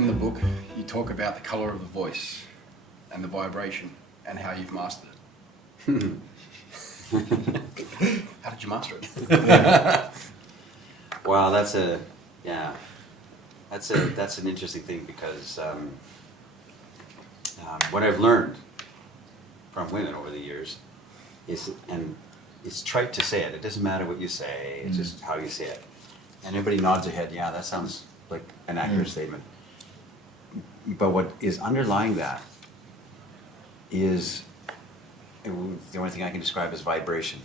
In the book, you talk about the colour of the voice and the vibration and how you've mastered it. How did you master it? Well, that's an interesting thing because what I've learned from women over the years is, and it's trite to say it. It doesn't matter what you say; it's just how you say it. And everybody nods their head. Yeah, that sounds like an accurate statement. But what is underlying that is the only thing I can describe as vibration.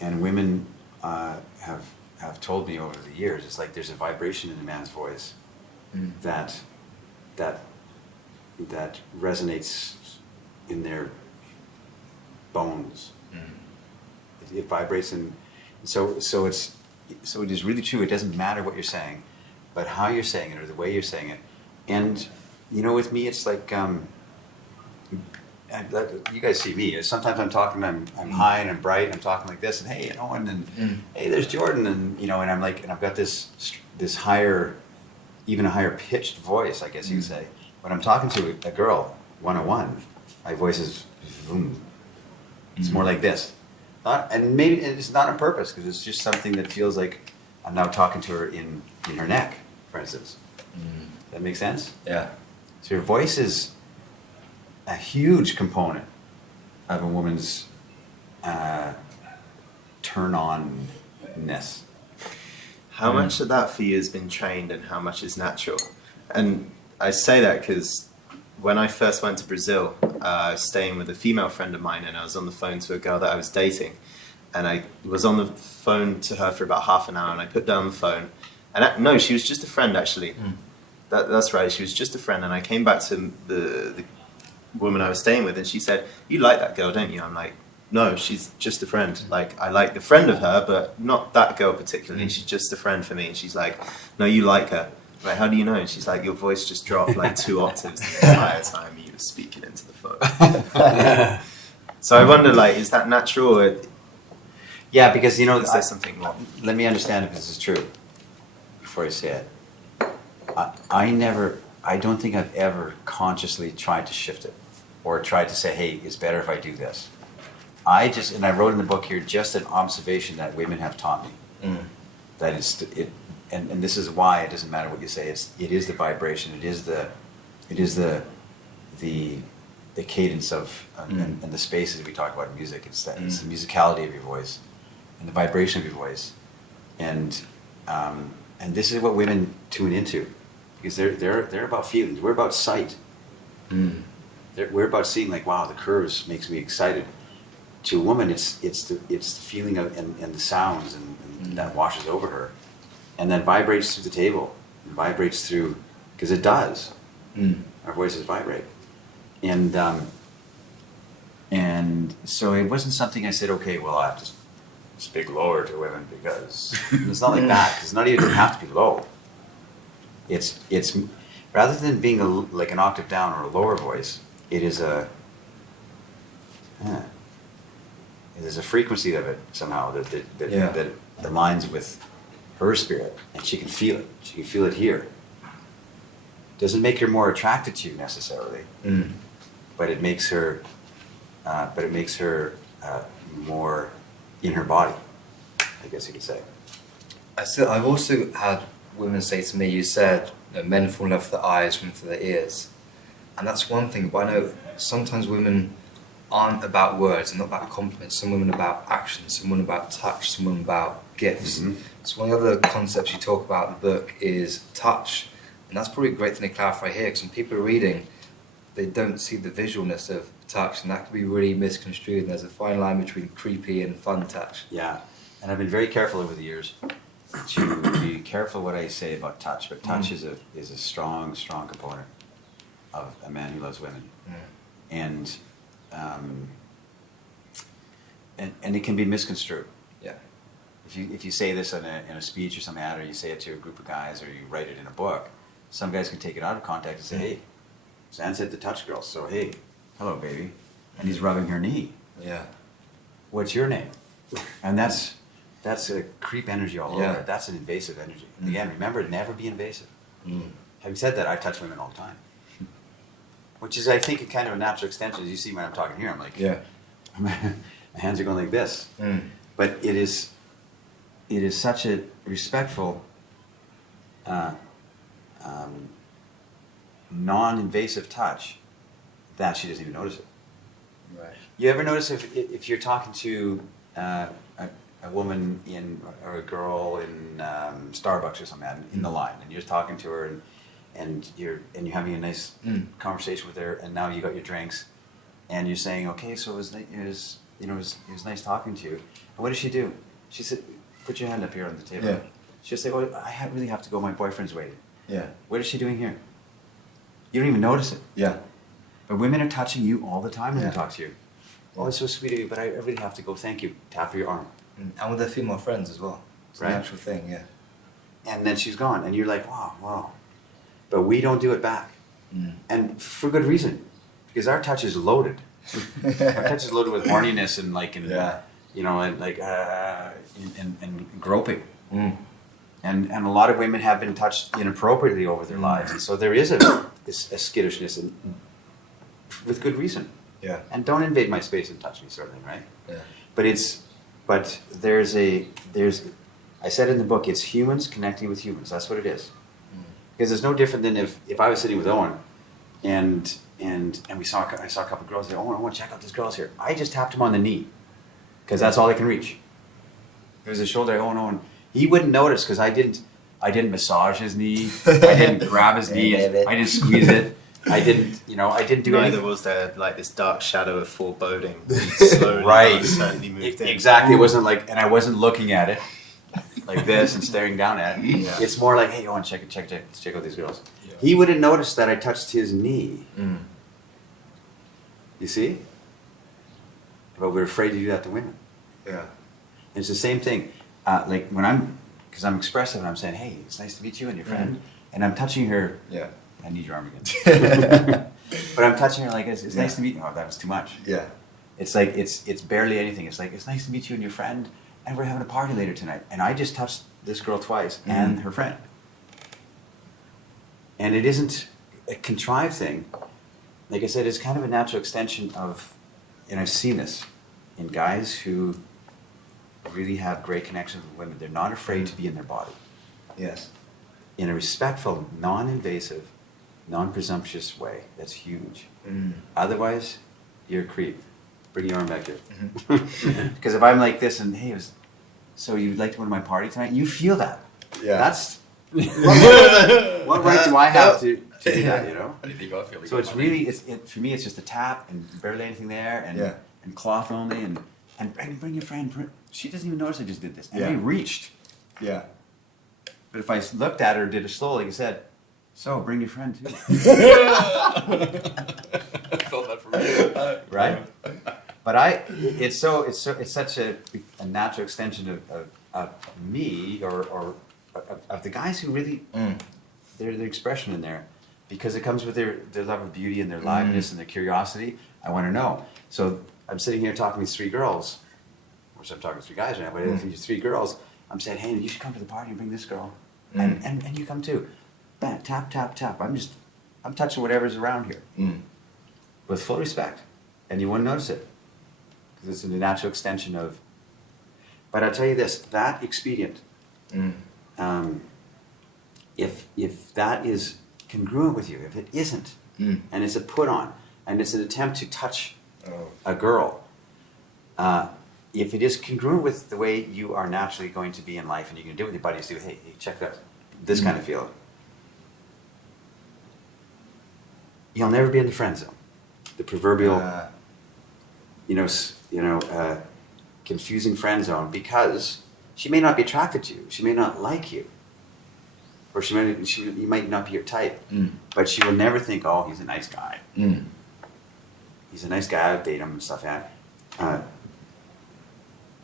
And women have told me over the years, it's like there's a vibration in a man's voice that resonates in their bones. It vibrates, and so it is really true. It doesn't matter what you're saying, but how you're saying it or the way you're saying it. And with me, it's like you guys see me. Sometimes I'm talking, I'm high and I'm bright. I'm talking like this, and hey, Owen, and hey, there's Jordan, and and I'm like, and I've got this higher, even a higher pitched voice, I guess you could say. When I'm talking to a girl 101, my voice is boom. It's more like this, and maybe it's not on purpose because it's just something that feels like I'm now talking to her in her neck, for instance. That makes sense? Yeah. So your voice is a huge component of a woman's turn-on-ness. How much of that for you has been trained and how much is natural? And I say that because when I first went to Brazil, I was staying with a female friend of mine, and I was on the phone to a girl that I was dating. And I was on the phone to her for about half an hour, and I put down the phone. And no, she was just a friend, actually. That's right, she was just a friend. And I came back to the woman I was staying with, and she said, "You like that girl, don't you?" I'm like, "No, she's just a friend. Like, I like the friend of her, but not that girl particularly. She's just a friend for me." And she's like, "No, you like her." Like, "How do you know?" And she's like, "Your voice just dropped like 2 octaves the entire time you were speaking into the phone." So I wonder, like, is that natural? Or Yeah, because is there something wrong? Let me understand if this is true before I say it. I don't think I've ever consciously tried to shift it or tried to say, hey, it's better if I do this. And I wrote in the book here, just an observation that women have taught me. That and this is why it doesn't matter what you say. It is the vibration. It is the cadence of and the spaces we talk about in music. It's the musicality of your voice and the vibration of your voice, and this is what women tune into, because they're about feelings. We're about sight. We're about seeing, like, wow, the curves makes me excited. To a woman, it's the feeling of and the sounds and that washes over her, and then vibrates through the table, and vibrates through, because it does. Our voices vibrate, and so it wasn't something I said, okay, well, I have to speak lower to women, because it's not like that. Because not even have to be low. It's rather than being like an octave down or a lower voice, it is there's a frequency of it somehow that aligns with her spirit, and she can feel it. She can feel it here. Doesn't make her more attracted to you necessarily, but it makes her more in her body, I guess you could say. I've also had women say to me, you said, men fall in love with their eyes, women for their ears. And that's one thing, but I know sometimes women aren't about words and not about compliments. Some women about action, some women about touch, some women about gifts. So one of the other concepts you talk about in the book is touch. And that's probably a great thing to clarify here, because when people are reading, they don't see the visualness of touch, and that can be really misconstrued. And there's a fine line between creepy and fun touch. Yeah, and I've been very careful over the years to be careful what I say about touch. But touch is a strong component of a man who loves women, and it can be misconstrued. Yeah. If you say this in a speech or something, or you say it to a group of guys, or you write it in a book, some guys can take it out of context and say, hey, Zan said the touch girl, so hey, hello baby, and he's rubbing her knee. Yeah. What's your name? And that's a creep energy all over. That's an invasive energy. Again, remember, never be invasive. Having said that, I touch women all the time, which is, I think, a kind of a natural extension. As you see when I'm talking here, I'm like, my hands are going like this. But it is such a respectful, non-invasive touch that she doesn't even notice it. Right. You ever notice if you're talking to a woman or a girl in Starbucks or something in the line, and you're talking to her and you're having a nice conversation with her, and now you got your drinks, and you're saying, okay, so it was nice talking to you. And what does she do? She said, put your hand up here on the table. Yeah. She'll say, well, really have to go. My boyfriend's waiting. Yeah. What is she doing here? You don't even notice it. Yeah. But women are touching you all the time when Yeah. they talk to you. Oh, it's so sweet of you, but I really have to go. Thank you. Tap your arm. And with their female friends as well. It's Right. a natural thing, yeah. And then she's gone. And you're like, wow. But we don't do it back. And for good reason. Because our touch is loaded. Our touch is loaded with horniness and and groping. And a lot of women have been touched inappropriately over their lives. And so there is a skittishness with good reason. Yeah. And don't invade my space and touch me, sort of thing, right? Yeah. But there's I said in the book, it's humans connecting with humans. That's what it is. Because it's no different than if I was sitting with Owen and I saw a couple of girls there. Oh, I want to check out this girl's here. I just tapped him on the knee because that's all I can reach. There was a shoulder. Owen. He wouldn't notice because I didn't massage his knee. I didn't grab his knee. I didn't squeeze it. I didn't do anything. Neither was there like this dark shadow of foreboding. Slowly, Right. Certainly moved in. Exactly. It wasn't like, and I wasn't looking at it like this and staring down at it. Yeah. It's more like, hey, Owen, check out these girls. Yeah. He wouldn't notice that I touched his knee. You see? But we're afraid to do that to women. Yeah. It's the same thing. Like when because I'm expressive and I'm saying, hey, it's nice to meet you and your friend, and I'm touching her. Yeah. I need your arm again. But I'm touching her like it's nice to meet you. Oh, that was too much. Yeah. It's like it's barely anything. It's like it's nice to meet you and your friend, and we're having a party later tonight. And I just touched this girl twice and her friend. And it isn't a contrived thing. Like I said, it's kind of a natural extension of, and I've seen this in guys who really have great connections with women. They're not afraid to be in their body. Yes. In a respectful, non-invasive, non-presumptuous way. That's huge. Otherwise, you're a creep. Bring your arm back here. Because if I'm like this and, hey, so you'd like to go to my party tonight? You feel that. Yeah. That's what right do I have to do that, you know? How do you think I feel? So it's really, for me, it's just a tap and barely anything there and cloth only and bring your friend. She doesn't even notice I just did this. And I reached. Yeah. But if I looked at her and did it slowly, like I said, so bring your friend too. I felt that from you. Right? But it's such a natural extension of me or of the guys who really, their expression in there, because it comes with their love of beauty and their liveliness and their curiosity. I want to know. So I'm sitting here talking to three girls, which I'm talking to three guys right now, but if these three girls, I'm saying, hey, you should come to the party and bring this girl. And you come too. Bam, tap, tap, tap. I'm touching whatever's around here. With full respect. And you wouldn't notice it. Because it's a natural extension of. But I'll tell you this, that expedient, if that is congruent with you, if it isn't, and it's a put on, and it's an attempt to touch a girl, if it is congruent with the way you are naturally going to be in life and you can do it with your buddies, hey, check that, this kind of feeling. You'll never be in the friend zone. The proverbial, confusing friend zone, because she may not be attracted to you, she may not like you, or you might not be your type, but she will never think, oh, he's a nice guy. He's a nice guy, I'll date him and stuff.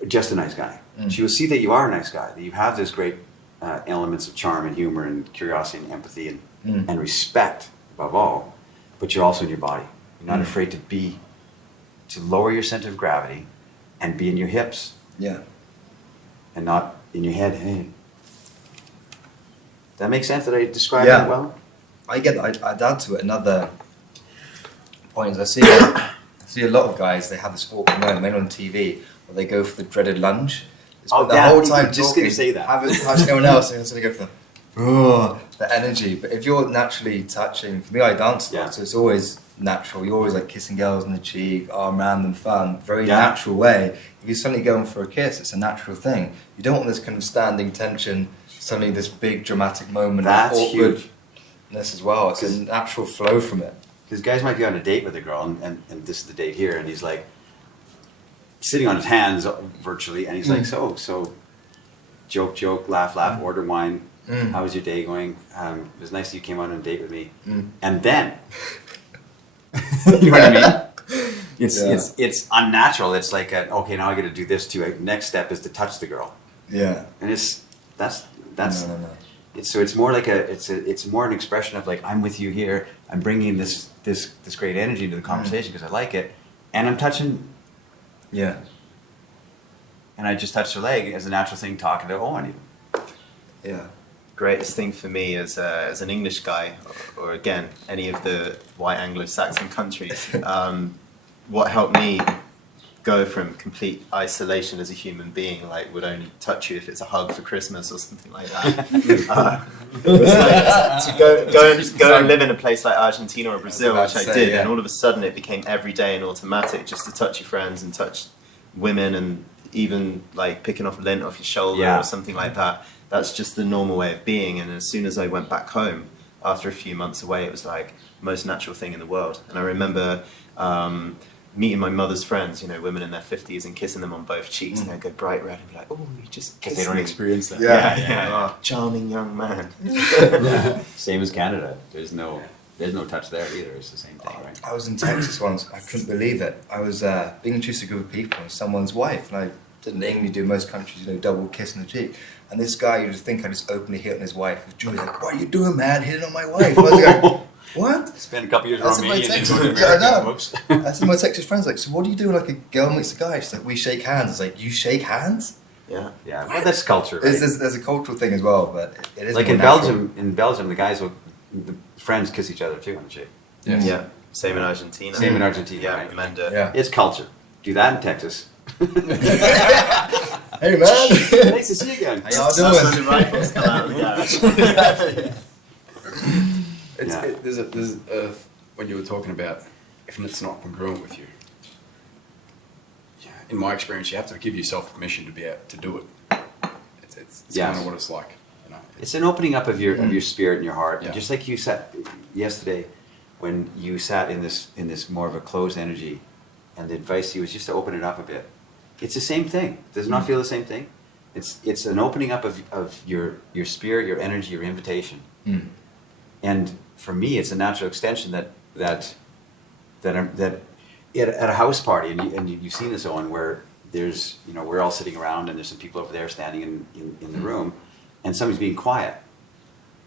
Just a nice guy. She will see that you are a nice guy, that you have those great elements of charm and humor and curiosity and empathy and respect above all, but you're also in your body. You're not afraid to lower your center of gravity and be in your hips. Yeah. And not in your head, hey. That makes sense? Did I describe Yeah. that well? I get that. I'd add to it another point. Is I see a lot of guys. They have this awkward moment, mainly on TV, where they go for the dreaded lunge. They spend the whole time just talking, gonna say that. haven't touched anyone else, and so they go for the energy. But if you're naturally touching, for me, I dance a lot, Yeah. so it's always natural. You're always like kissing girls on the cheek, arm around them, fun, very Yeah. natural way. If you're suddenly going for a kiss, it's a natural thing. You don't want this kind of standing tension. Suddenly, this big dramatic moment That's of awkward. huge. This as well. It's a natural flow from it. Because guys might be on a date with a girl, and this is the date here, and he's like sitting on his hands virtually, and he's like, so, joke, laugh, order wine. How was your day going? It was nice that you came on a date with me. And then, you know what I mean? It's unnatural. It's like, okay, now I got to do this too. Next step is to touch the girl, Yeah. and that's. No. It's more like it's more an expression of like, I'm with you here. I'm bringing this great energy into the conversation because I like it, and I'm touching. Yeah. And I just touched her leg as a natural thing, talking to Owen. Yeah. Greatest thing for me as an English guy, or again any of the white Anglo-Saxon countries, what helped me go from complete isolation as a human being, like would only touch you if it's a hug for Christmas or something like that. Was like to go and live in a place like Argentina or Brazil, which I did, and all of a sudden it became everyday and automatic just to touch your friends and touch women, and even like picking off lint off your shoulder or something like that. That's just the normal way of being. And as soon as I went back home after a few months away, it was like the most natural thing in the world. And I remember meeting my mother's friends, you know, women in their 50s, and kissing them on both cheeks, and they'd go bright red and be like, "Oh, you just kissed Because they don't me." experience that. Yeah. Oh, charming young man. Same as Canada. There's no touch there either. It's the same thing, right? I was in Texas once. I couldn't believe it. I was being introduced to a group of people and someone's wife, and I didn't normally do in most countries, you know, double kiss on the cheek. And this guy, you just think I just openly hit on his wife. Julie's like, "What are you doing, man? Hitting on my wife?" I was like, "What?" Spend a couple years in That's my Romania and then Texas. go to Yeah, I America. know. Whoops. I said to my Texas friends, like, "So what do you do when like a girl meets a guy?" She's like, "We shake hands." It's like, "You shake hands?" Yeah. Yeah, well, that's culture, right? There's a cultural thing as well, but it is Like more in natural. Belgium, the friends kiss each other too on the cheek. Yes. Yeah. Same in Argentina. Same in Argentina, Yeah, right? men do it. Yeah. It's culture. Do that in Texas. Hey man, Nice to see you again. how y'all That's when doing? the rifles come out of the garage. There's when you were talking about if it's not congruent with you. Yeah, in my experience, you have to give yourself permission to be able to do it. It's Yes. kind of what it's like, you know. It's an opening up of your spirit and your heart. Yeah. Just like you sat yesterday, when you sat in this more of a closed energy, and the advice to you was just to open it up a bit. It's the same thing. Does it not feel the same thing? It's an opening up of your spirit, your energy, your invitation. And for me, it's a natural extension that at a house party, and you've seen this, Owen, where there's, you know, we're all sitting around and there's some people over there standing in the room, and somebody's being quiet.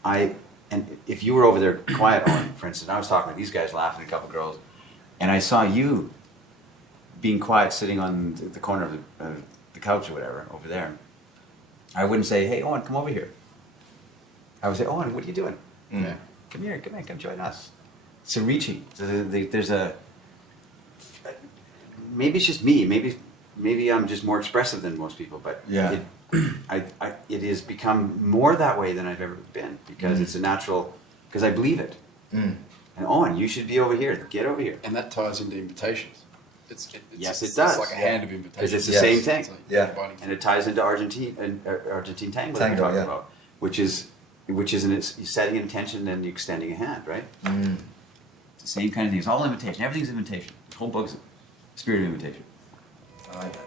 And if you were over there quiet, Owen, for instance, I was talking to these guys, laughing at a couple of girls, and I saw you being quiet, sitting on the corner of the couch or whatever over there. I wouldn't say, "Hey, Owen, come over here." I would say, "Owen, what are you doing? Yeah. Come here, come join us." So reaching. There's a. Maybe it's just me. Maybe I'm just more expressive than most people. But Yeah. it has become more that way than I've ever been, because it's a natural. Because I believe it. And Owen, you should be over here. Get over here. And that ties into invitations. Yes, it It's does. like a hand of invitations. Because it's the Yes. same thing. It's like Yeah. inviting And it ties into Argentine tango that we're Tango, talking yeah. about, which is you're setting an intention and you're extending a hand, right? It's the same kind of thing. It's all invitation. Everything's invitation. The whole book's spirit of invitation. I like that.